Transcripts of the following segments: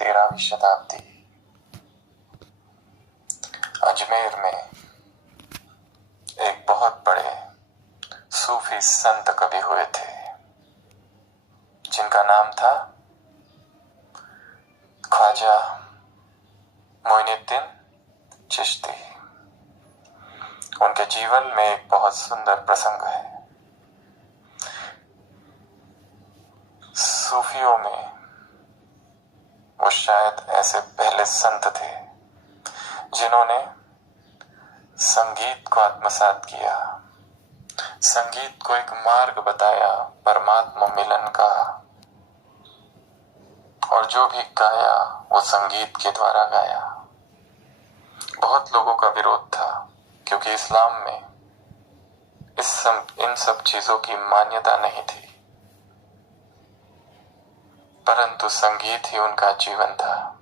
13वीं शताब्दी अजमेर में एक बहुत बड़े सूफी संत कवि हुए थे जिनका नाम था ख्वाजा मोइनुद्दीन चिश्ती। उनके जीवन में एक बहुत सुंदर प्रसंग है। सूफियों में वो शायद ऐसे पहले संत थे जिन्होंने संगीत को आत्मसात किया, संगीत को एक मार्ग बताया परमात्मा मिलन का, और जो भी गाया वो संगीत के द्वारा गाया। बहुत लोगों का विरोध था क्योंकि इस्लाम में इन सब चीजों की मान्यता नहीं थी, परंतु संगीत ही उनका जीवन था।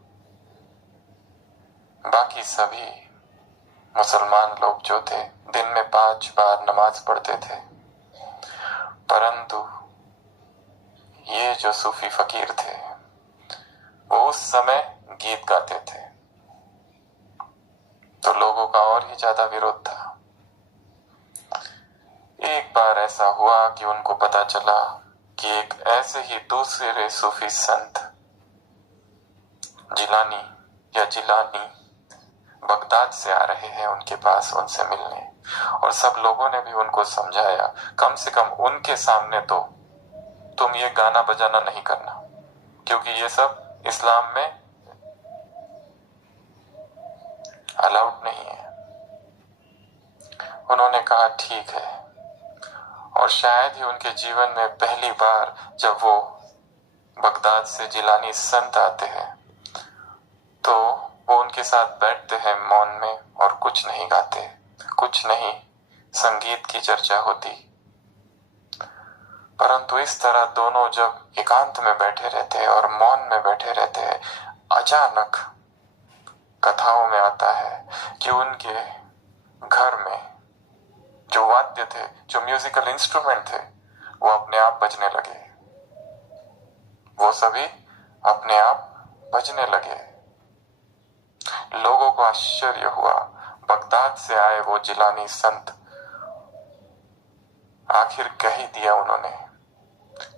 बाकी सभी मुसलमान लोग जो थे दिन में 5 बार नमाज पढ़ते थे, परंतु ये जो सूफी फकीर थे वो उस समय गीत गाते थे, तो लोगों का और ही ज्यादा विरोध था। एक बार ऐसा हुआ कि उनको पता चला कि एक ऐसे ही दूसरे सूफी संत जिलानी बगदाद से आ रहे हैं उनके पास उनसे मिलने, और सब लोगों ने भी उनको समझाया कम से कम उनके सामने तो तुम ये गाना बजाना नहीं करना, क्योंकि ये सब इस्लाम में अलाउड नहीं है। उन्होंने कहा ठीक है, और शायद ही उनके जीवन में पहली बार जब वो बगदाद से जिलानी संत आते हैं तो वो उनके साथ बैठते हैं मौन में और कुछ नहीं गाते, कुछ नहीं संगीत की चर्चा होती, परंतु इस तरह दोनों जब एकांत में बैठे रहते हैं और मौन में बैठे रहते हैं, अचानक कथाओं में आता है कि उनके घर में जो वाद्य थे, जो म्यूजिकल इंस्ट्रूमेंट थे, वो अपने आप बजने लगे, वो सभी अपने आप बजने लगे। लोगों को आश्चर्य हुआ। बगदाद से आए वो जिलानी संत आखिर कह ही दिया उन्होंने,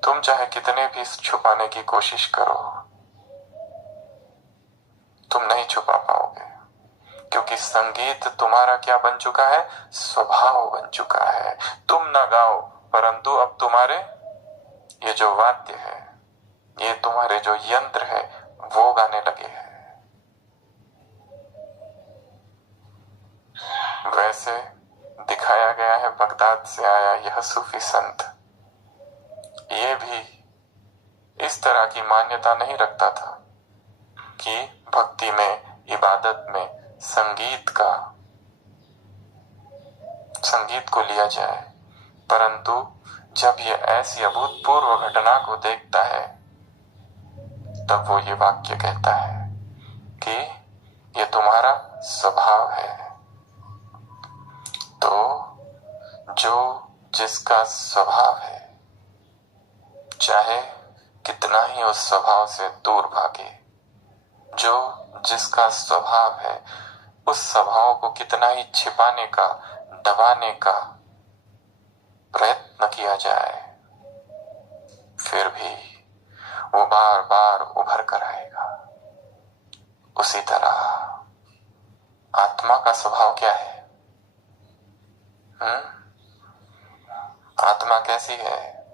तुम चाहे कितने भी छुपाने की कोशिश करो, तुम नहीं छुपा पाओगे, क्योंकि संगीत तुम्हारा क्या बन चुका है, स्वभाव बन चुका है। तुम ना गाओ, परंतु अब तुम्हारे ये जो वाद्य है, ये तुम्हारे जो यंत्र है, वो गाने लगे हैं। वैसे दिखाया गया है बगदाद से आया यह सूफी संत, ये भी इस तरह की मान्यता नहीं रखता था कि भक्ति में, इबादत में संगीत को लिया जाए, परंतु जब ये ऐसी अभूतपूर्व घटना को देखता है तब वो ये वाक्य कहता है कि ये तुम्हारा स्वभाव है। तो जो जिसका स्वभाव है, चाहे कितना ही उस स्वभाव से दूर भागे, जो जिसका स्वभाव है उस स्वभाव को कितना ही छिपाने का, दबाने का प्रयत्न किया जाए, फिर भी वो बार बार उभर कर आएगा। उसी तरह आत्मा का स्वभाव क्या है? आत्मा कैसी है?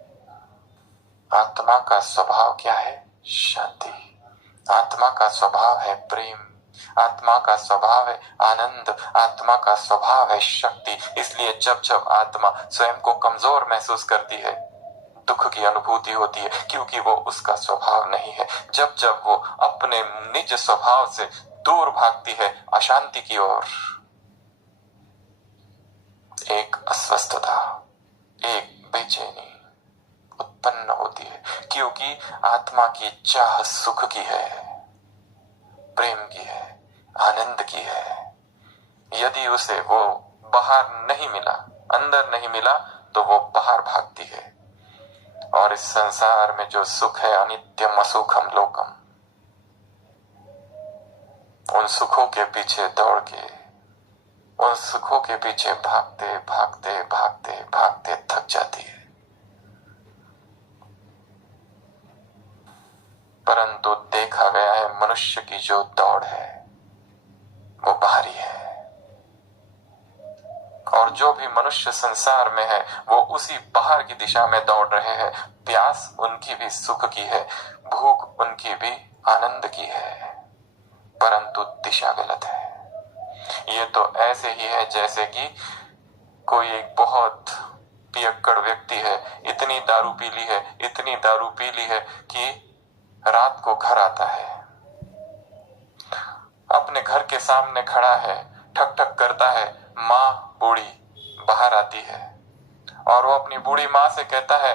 आत्मा का स्वभाव क्या है? शांति। आत्मा का स्वभाव है प्रेम, आत्मा का स्वभाव है आनंद, आत्मा का स्वभाव है शक्ति। इसलिए जब जब आत्मा स्वयं को कमजोर महसूस करती है, दुख की अनुभूति होती है, क्योंकि वो उसका स्वभाव नहीं है। जब जब वो अपने निज स्वभाव से दूर भागती है अशांति की ओर, एक अस्वस्थता, एक बेचैनी उत्पन्न होती है, क्योंकि आत्मा की चाह सुख की है, प्रेम की है, आनंद की है। यदि उसे वो बाहर नहीं मिला, अंदर नहीं मिला, तो वो बाहर भागती है। और इस संसार में जो सुख है, अनित्यम असुखम लोकम, उन सुखों के पीछे दौड़ के, उन सुखों के पीछे भागते भागते भागते भागते थक जाती है। परंतु देखा गया है मनुष्य की जो दौड़ है वो बाहरी है, और जो भी मनुष्य संसार में है वो उसी बाहर की दिशा में दौड़ रहे हैं। प्यास उनकी भी सुख की है, भूख उनकी भी आनंद की है, परंतु दिशा गलत है। ये तो ऐसे ही है जैसे कि कोई एक बहुत पियक्कड़ व्यक्ति है, इतनी दारू पी ली है, इतनी दारू पी ली है कि रात को घर आता है, अपने घर के सामने खड़ा है, ठक ठक करता है, माँ बूढ़ी बाहर आती है और वो अपनी बूढ़ी माँ से कहता है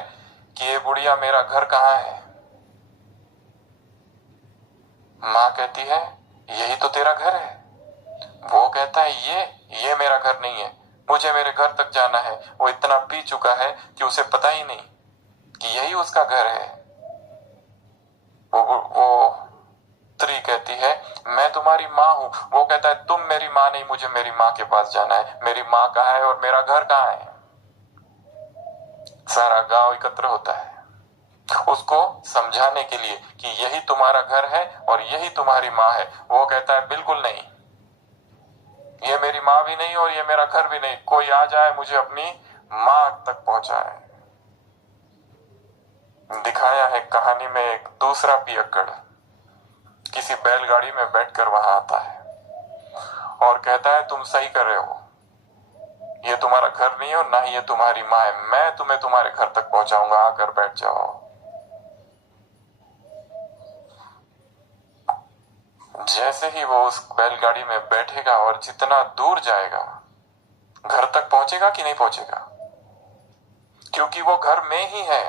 कि ये बुढ़िया मेरा घर कहाँ है। माँ कहती है यही तो तेरा घर है। वो कहता है ये मेरा घर नहीं है, मुझे मेरे घर तक जाना है। वो इतना पी चुका है कि उसे पता ही नहीं कि यही उसका घर है। वो स्त्री कहती है मैं तुम्हारी माँ हूं। वो कहता है तुम मेरी माँ नहीं, मुझे मेरी माँ के पास जाना है। मेरी माँ कहाँ है और मेरा घर कहाँ है। सारा गांव एकत्र होता है उसको समझाने के लिए कि यही तुम्हारा घर है और यही तुम्हारी माँ है। वो कहता है बिल्कुल नहीं, ये मेरी माँ भी नहीं और ये मेरा घर भी नहीं, कोई आ जाए मुझे अपनी माँ तक पहुंचाए। दिखाया है कहानी में एक दूसरा पियक्कड़ किसी बैलगाड़ी में बैठकर वहां आता है और कहता है तुम सही कर रहे हो, ये तुम्हारा घर नहीं है और ना ही ये तुम्हारी माँ है, मैं तुम्हें तुम्हारे घर तक पहुंचाऊंगा, आकर बैठ जाओ। जैसे ही वो उस बैलगाड़ी में बैठेगा और जितना दूर जाएगा, घर तक पहुंचेगा कि नहीं पहुंचेगा, क्योंकि वो घर में ही है।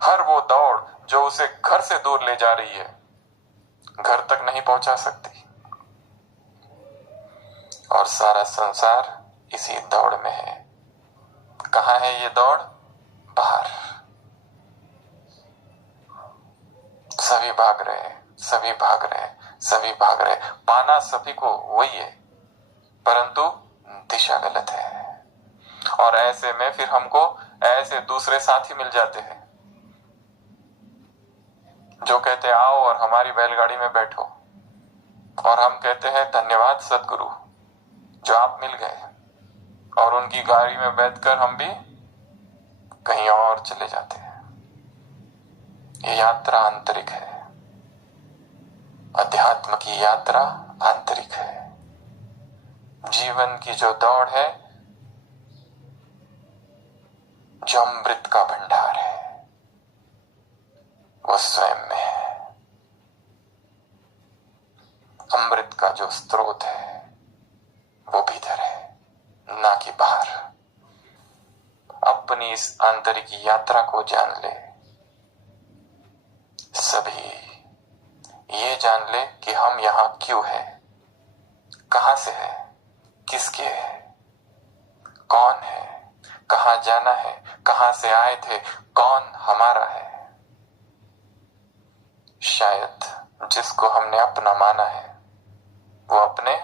हर वो दौड़ जो उसे घर से दूर ले जा रही है घर तक नहीं पहुंचा सकती। और सारा संसार इसी दौड़ में है। कहां है ये दौड़? बाहर। सभी भाग रहे, सभी भाग रहे, सभी भाग रहे, पाना सभी को वही है, परंतु दिशा गलत है। और ऐसे में फिर हमको ऐसे दूसरे साथी मिल जाते हैं जो कहते हैं आओ और हमारी बैलगाड़ी में बैठो, और हम कहते हैं धन्यवाद सदगुरु जो आप मिल गए, और उनकी गाड़ी में बैठकर हम भी कहीं और चले जाते हैं। ये यात्रा आंतरिक है, अध्यात्म की यात्रा आंतरिक है। जीवन की जो दौड़ है, जो अमृत का भंडार है, वो स्वयं में है। अमृत का जो स्रोत है वो भीतर है, ना कि बाहर। अपनी इस आंतरिक यात्रा को जान ले। सभी ये जान ले कि हम यहां क्यों है, कहां से है, किसके है, कौन है, कहां जाना है, कहां से आए थे, कौन हमारा है। शायद जिसको हमने अपना माना है वो अपने